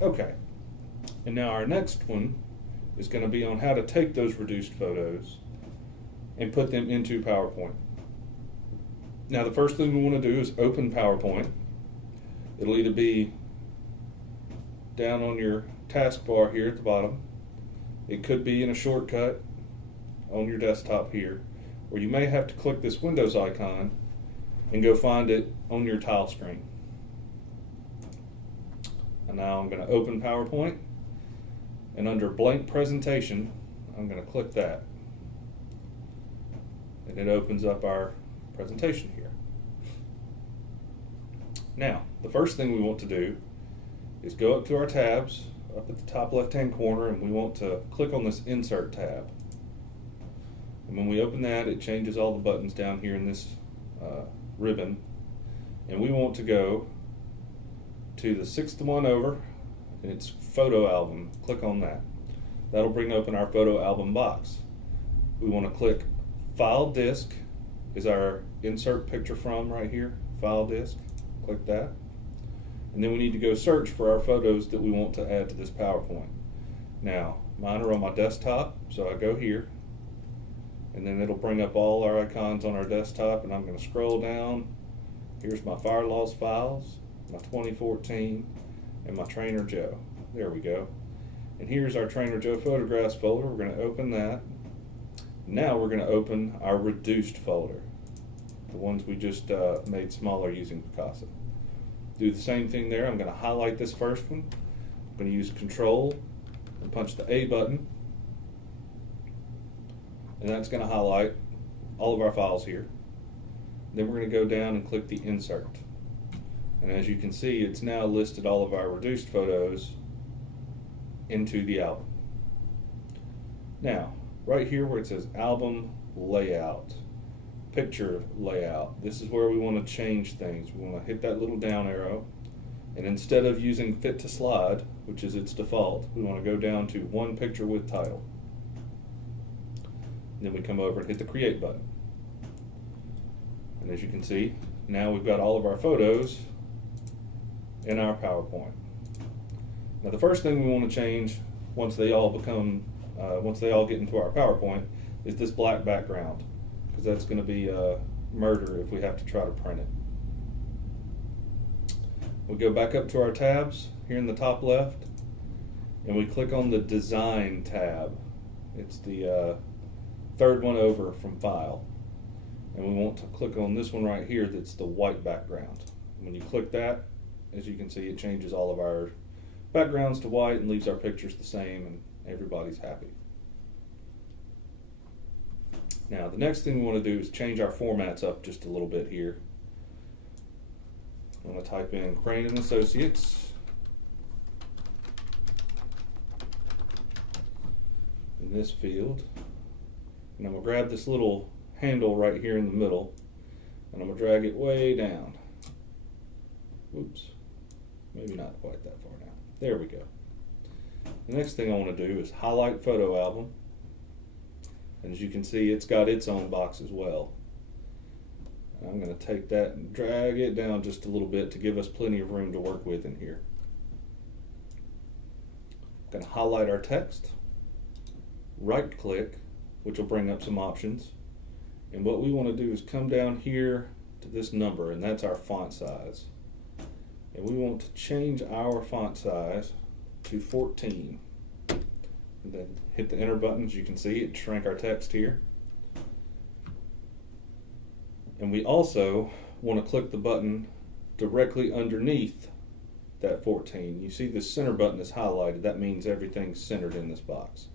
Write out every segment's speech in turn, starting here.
Okay, and now our next one is going to be on how to take those reduced photos and put them into PowerPoint. Now the first thing we want to do is open PowerPoint. It'll either be down on your taskbar here at the bottom. It could be in a shortcut on your desktop here, or you may have to click this Windows icon and go find it on your tile screen. And now I'm going to open PowerPoint, and under blank presentation I'm going to click that, and it opens up our presentation here. Now the first thing we want to do is go up to our tabs up at the top left hand corner, and we want to click on this Insert tab. And when we open that, it changes all the buttons down here in this ribbon, and we want to go to the sixth one over, and it's Photo Album. Click on that. That'll bring open our photo album box. We want to click File Disk is our insert picture from right here. File Disk. Click that. And then we need to go search for our photos that we want to add to this PowerPoint. Now, mine are on my desktop, so I go here, and then it'll bring up all our icons on our desktop, and I'm going to scroll down. Here's my Fire Laws files, my 2014, and my Trainer Joe. There we go. And here's our Trainer Joe photographs folder. We're going to open that. Now we're going to open our reduced folder, the ones we just made smaller using Picasa. Do the same thing there. I'm going to highlight this first one. I'm going to use Control and punch the A button, and that's going to highlight all of our files here. Then we're going to go down and click the Insert, and as you can see, it's now listed all of our reduced photos into the album. Now right here where it says Album Layout, Picture Layout, this is where we want to change things. We want to hit that little down arrow, and instead of using Fit to Slide, which is its default, we want to go down to One Picture with Title. And then we come over and hit the Create button. And as you can see, now we've got all of our photos in our PowerPoint. Now the first thing we want to change once they all get into our PowerPoint is this black background, because that's going to be murder if we have to try to print it. We go back up to our tabs here in the top left, and we click on the Design tab. It's the third one over from File, and we want to click on this one right here that's the white background. When you click that, as you can see, it changes all of our backgrounds to white and leaves our pictures the same, and everybody's happy. Now the next thing we want to do is change our formats up just a little bit here. I'm going to type in Crane and Associates in this field, and I'm going to grab this little handle right here in the middle, and I'm going to drag it way down. Oops, maybe not quite that far now. There we go. The next thing I want to do is highlight Photo Album, and as you can see, it's got its own box as well. I'm going to take that and drag it down just a little bit to give us plenty of room to work with in here. I'm going to highlight our text, right click, which will bring up some options, and what we want to do is come down here to this number, and that's our font size, and we want to change our font size to 14, and then hit the enter button. As you can see, it shrank our text here. And we also want to click the button directly underneath that 14. You see the center button is highlighted. That means everything's centered in this box.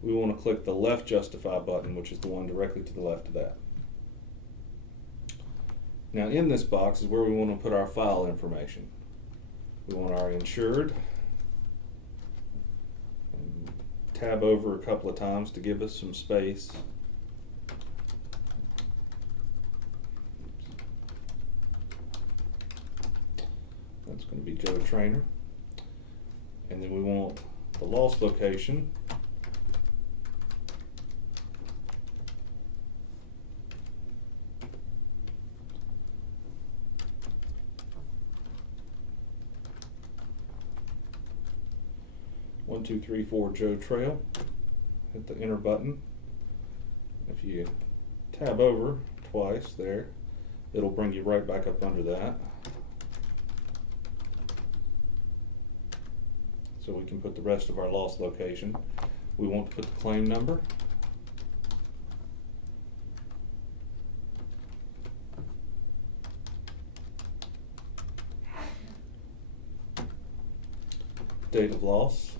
We want to click the left justify button, which is the one directly to the left of that. Now in this box is where we want to put our file information. We want our insured. And tab over a couple of times to give us some space. That's going to be Joe Trainer. And then we want the loss location. 1234 Joe Trail. Hit the enter button. If you tab over twice there, it'll bring you right back up under that. So we can put the rest of our loss location. We want to put the claim number. Date of loss.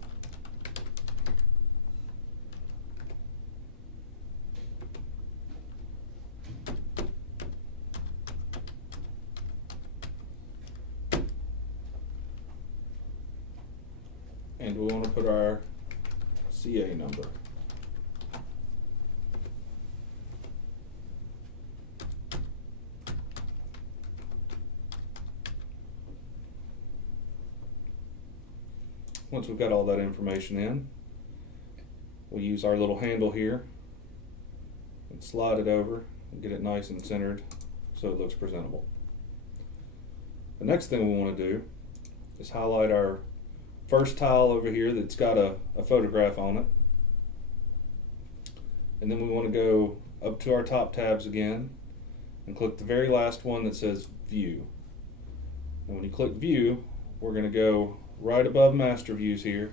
And we want to put our CA number. Once we've got all that information in, we'll use our little handle here and slide it over and get it nice and centered so it looks presentable. The next thing we want to do is highlight our first tile over here that's got a photograph on it. And then we want to go up to our top tabs again and click the very last one that says View. And when you click View, we're going to go right above Master Views here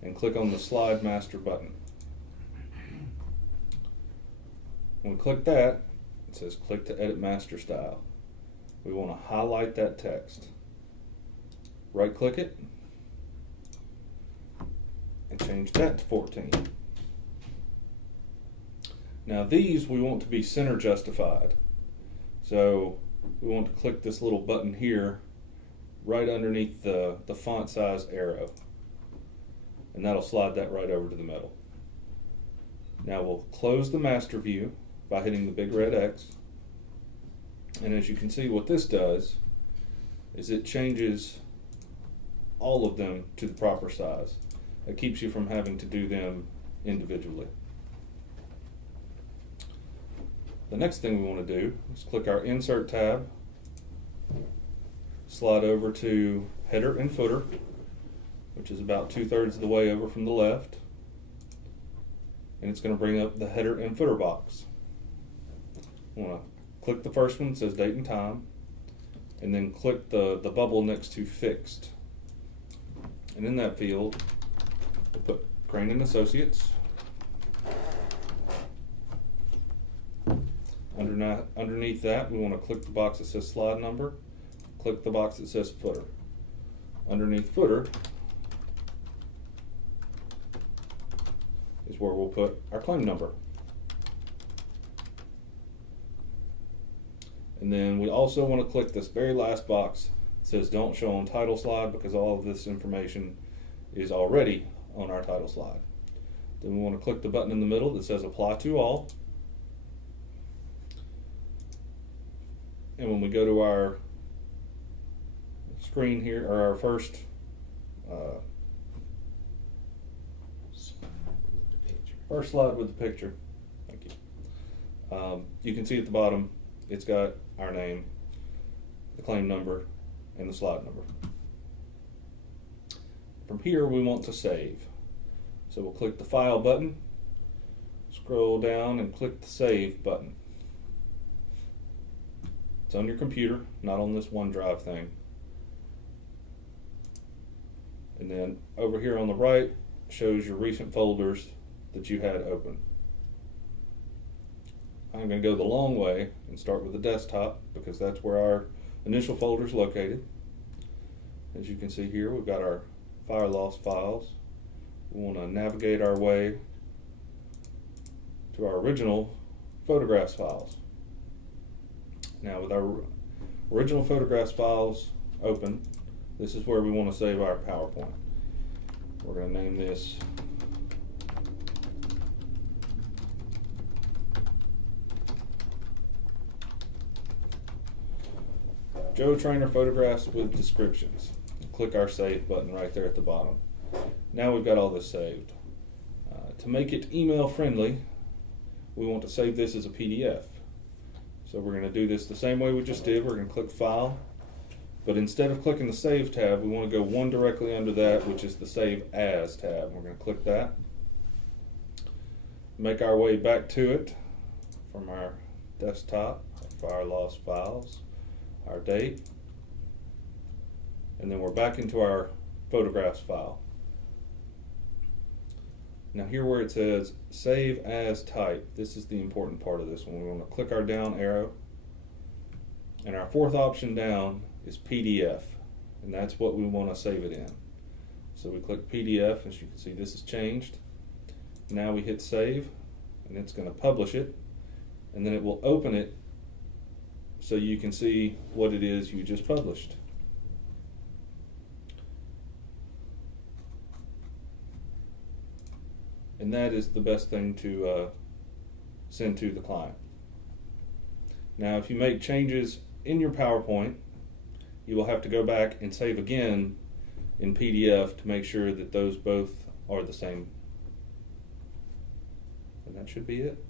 and click on the Slide Master button. When we click that, it says click to edit master style. We want to highlight that text. Right click it and change that to 14. Now these we want to be center justified. So we want to click this little button here right underneath the font size arrow. And that'll slide that right over to the middle. Now we'll close the master view by hitting the big red X. And as you can see, what this does is it changes all of them to the proper size. It keeps you from having to do them individually. The next thing we want to do is click our Insert tab, slide over to Header and Footer, which is about 2/3 of the way over from the left, and it's going to bring up the Header and Footer box. I want to click the first one that says Date and Time, and then click the bubble next to Fixed. And in that field, we'll put Crane and Associates. Underneath that, we want to click the box that says Slide Number, click the box that says Footer. Underneath Footer is where we'll put our claim number. And then we also want to click this very last box that says Don't Show on Title Slide, because all of this information is already on our title slide. Then we want to click the button in the middle that says Apply to All. And when we go to our screen here, or our first slide with the picture, thank you. You can see at the bottom, it's got our name, the claim number, and the slide number. From here, we want to save. So we'll click the File button, scroll down, and click the Save button. It's on your computer, not on this OneDrive thing. And then over here on the right shows your recent folders that you had open. I'm going to go the long way and start with the desktop, because that's where our initial folder is located. As you can see here, we've got our fire loss files. We want to navigate our way to our original photographs files. Now with our original photographs files open, this is where we want to save our PowerPoint. We're going to name this Joe Trainer Photographs with Descriptions. Click our Save button right there at the bottom. Now we've got all this saved. To make it email friendly, we want to save this as a PDF. So we're going to do this the same way we just did. We're going to click File, But instead of clicking the Save tab, we want to go one directly under that, which is the Save As tab. We're going to click that. Make our way back to it from our desktop, our fire loss files, our date, and then we're back into our photographs file. Now here where it says Save As Type, this is the important part of this one. We want to click our down arrow, and our fourth option down is PDF, and that's what we want to save it in. So we click PDF. As you can see, this has changed. Now we hit save, and it's going to publish it, and then it will open it so you can see what it is you just published. And that is the best thing to send to the client. Now if you make changes in your PowerPoint, you will have to go back and save again in PDF to make sure that those both are the same. And that should be it.